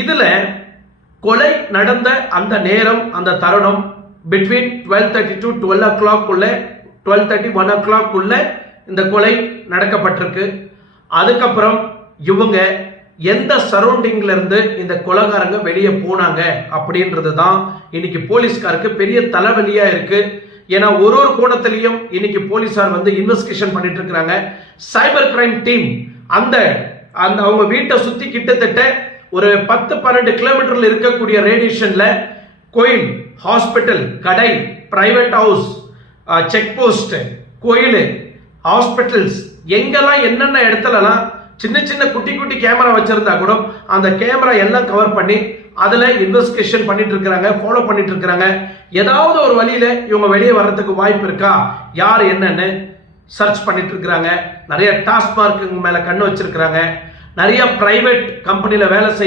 இதுல கொலை நடந்த அந்த நேரம், அந்த தருணம் பிட்வீன் 12:30 to 12 o'clock உள்ள 12:30 1 o'clock உள்ள இந்த கொலை நடக்கப்பட்டிருக்கு. அதுக்கப்புறம் இவங்க எந்த சரௌண்டிங்ல இருந்து இந்த கொலைகாரங்க வெளியே போனாங்க அப்படின்றது தான் இன்னைக்கு போலீஸ்காருக்கு பெரிய தலைவலியா இருக்கு. ஏன்னா ஒரு கோணத்திலையும் இன்னைக்கு போலீசார் இன்வெஸ்டிகேஷன் பண்ணிட்டு இருக்காங்க. சைபர் கிரைம் டீம் அந்த அவங்க வீட்டை சுத்தி கிட்டத்தட்ட ஒரு 10-12 கிலோமீட்டர்ல இருக்கக்கூடிய ரேடியேஷன்ல கோயில், ஹாஸ்பிட்டல், கடை, பிரைவேட் ஹவுஸ், செக் போஸ்ட், கோயில், ஹாஸ்பிட்டல்ஸ், எங்கெல்லாம் என்னென்ன இடத்துலலாம் சின்ன சின்ன குட்டி குட்டி கேமரா வச்சிருந்தா கூட அந்த கேமரா எல்லாம் கவர் பண்ணி அதுல இன்வெஸ்டிகேஷன் பண்ணிட்டு இருக்காங்க, ஃபாலோ பண்ணிட்டு இருக்காங்க. ஏதாவது ஒரு வழியில இவங்க வெளியே வர்றதுக்கு வாய்ப்பு இருக்கா, யார் என்னன்னு சர்ச் பண்ணிட்டு இருக்காங்க. நிறைய டாஸ்மார்க் மேல கண்ணு வச்சிருக்காங்க. நிறைய பிரைவேட் கம்பெனில வேலை செய்ய